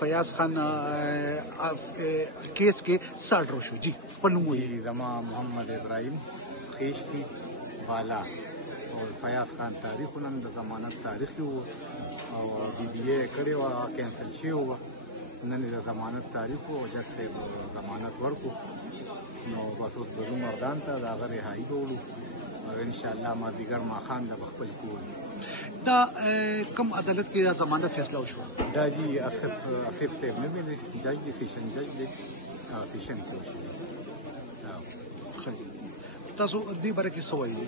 فیاض خان کیس کې څه اډر شو؟ جی خپل نوم ووایئ. زما محمد ابراهیم خیش کی بالا او فیاض خان تاریخ نن د ضمانت تاریخ و او بی بی اے کړی وه کینسل شوی وه نن د ضمانت تاریخ و جج صاحب ضمانت ورکړو نو بس اوس به ځو مردان ته د هغه رهایي به وړو او انشاءالله مازدیګر ماښام به په خپل کور دا کوم عدالت کې دا ضمانت فیصله وشوه؟ دا جی آصف صاحب نه دی جج دی سیشن جج دی سیشن کې وشوه. تاسو دې باره کې څه وایي؟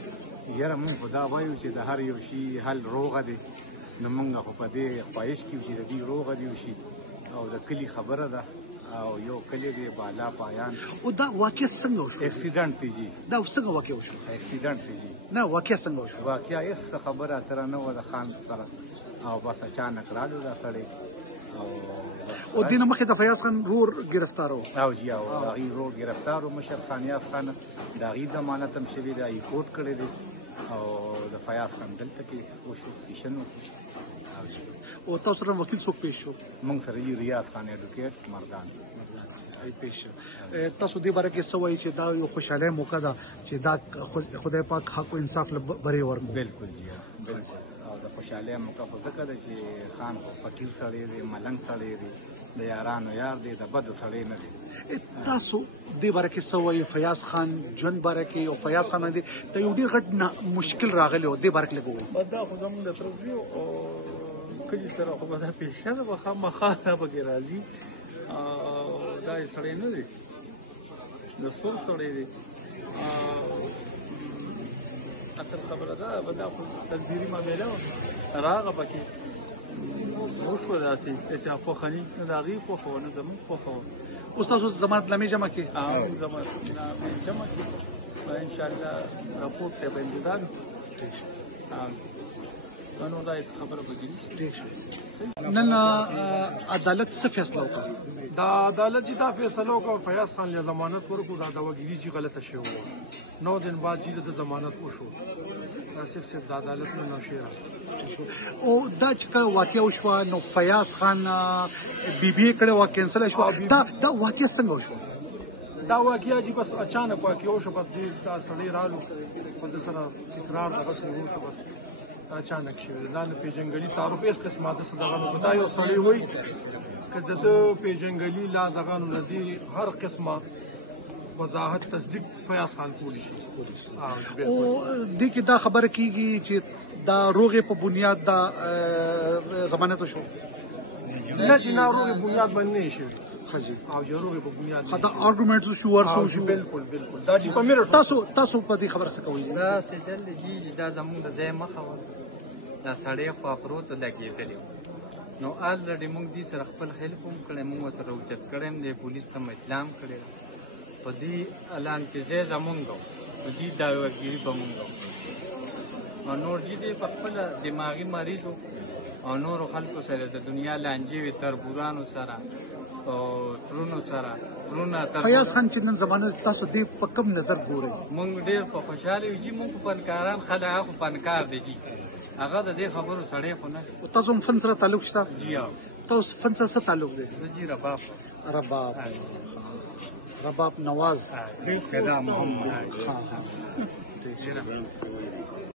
یاره مونږ خو دا وایو چې د هر یو شي حل روغه دی نو مونږ خو په دې خواهش کې یو چې د دې روغه دی وشي او د کلي خبره ده او یو کلی دی بالا پایان. او دا واقع څنګه وشو؟ اکسیډنټ دی جی. دا څنګه واقع وشو؟ اکسیډنټ دی جی. نه واقع څنګه وشو؟ واقع هېڅ خبره اتره نه وه د خان سره او بس اچانک رالو دا سړی او دې نه مخکې د فیاض خان رور گرفتار و او جی او د هغې رور گرفتار و مشر خانیاز خان د هغې ضمانت هم شوي دی هغې کوټ کړی دی او د فیاض خان دلته کې وشو سیشن وکړو. او تاسو سره وکیل څوک پیش شو؟ موږ سره یې ریاض خان ایډوکیټ مردان پیش شو. تاسو دې باره کې څه وایي چې دا یو خوشحالۍ موقع ده چې دا خدای پاک حق و انصاف له برې ورکړو؟ بالکل جی بالکل او د خوشحالۍ موقع خو ځکه ده چې خان خو فقیر سړی دی ملنګ سړی دی د یارانو یار دی د بدو سړی نه دی. تاسو دې باره کې څه وایي فیاض خان ژوند باره کې او فیاض خان باندې ته یو ډېر غټ مشکل راغلی و دې باره کې لږ ووایئ. دا خو زموږ د طرف وي او کلي سره خو به دا پیشه ده به خامخا دا پکې راځي دا یې سړی نه دی د سور سړی دی اصل خبره ده به دا خو تقدیري معامله وه راغه پکې وشوه داسې چې خوښه نه د هغې خوښه وه نه زموږ خوښه وه. اوس تاسو ضمانت نامې جمع کړې؟ ضمانت نامې جمع کړې انشاءالله راپورټ ته به انتظار نو دا هېڅ خبره به نن عدالت څه فیصله وکړه؟ دا عدالت چې دا فیصله وکړه فیاض خان له ضمانت ورکړو دا دواګیري چې غلطه شوې وه 9 دن بعد چې د ضمانت وشو دا صرف د عدالت نه نوشي او دا چې کله واقع وشوه نو فیاض خان بی بی اے کړې وه کینسل شوه دا واقع څنګه وشوه؟ دا واقعه چې بس اچانک واقع وشو بس دې دا سړی رالو په ده سره تکرار دغه شروع شو بس اچانک شوی دا نه پیژنګلي تعارف هېڅ قسمه داسې دغه نو دا یو سړی وایي که د ده پیژنګلي لا دغه نو د دې هر قسمه وضاحت تصدیق فیاض خان کولی شي. او دې کې دا خبره کېږي چې دا روغې په بنیاد دا ضمانت وشو؟ نه چې نه روغې بنیاد باندې نه شوي او چې روغې په بنیاد دا آرګومنټس شو ورسو شو؟ بالکل بالکل دا چې په میرټ تاسو په دې خبره څه کوئ؟ دا سجل دی چې دا زموږ د ځای مخه وه دا سړی خوا پروت لګېدلی نو الرډي موږ دې سره خپل هیلپ هم کړی موږ ورسره اوچت کړی هم دی پولیس ته مو اطلاع هم کړې ده په دې اعلان کې ځای زموږ و نو دې دعوګیري به موږ او نور چې دی په خپله دماغي مریض و او نورو خلکو سره د دنیا لانجې وې تربورانو سره او ترونو سره فیاض خان چې نن ضمانت تاسو دې په کوم نظر ګورئ؟ موږ ډېر په خوشحاله یو چې موږ خو فنکاران خلک هغه خو فنکار دی جي هغه د دې خبرو سړی خو نه دی. تاسو هم فن سره تعلق شته؟ جی تاسو فن سره څه تعلق دی؟ زه جي رباب نواز فدا محمد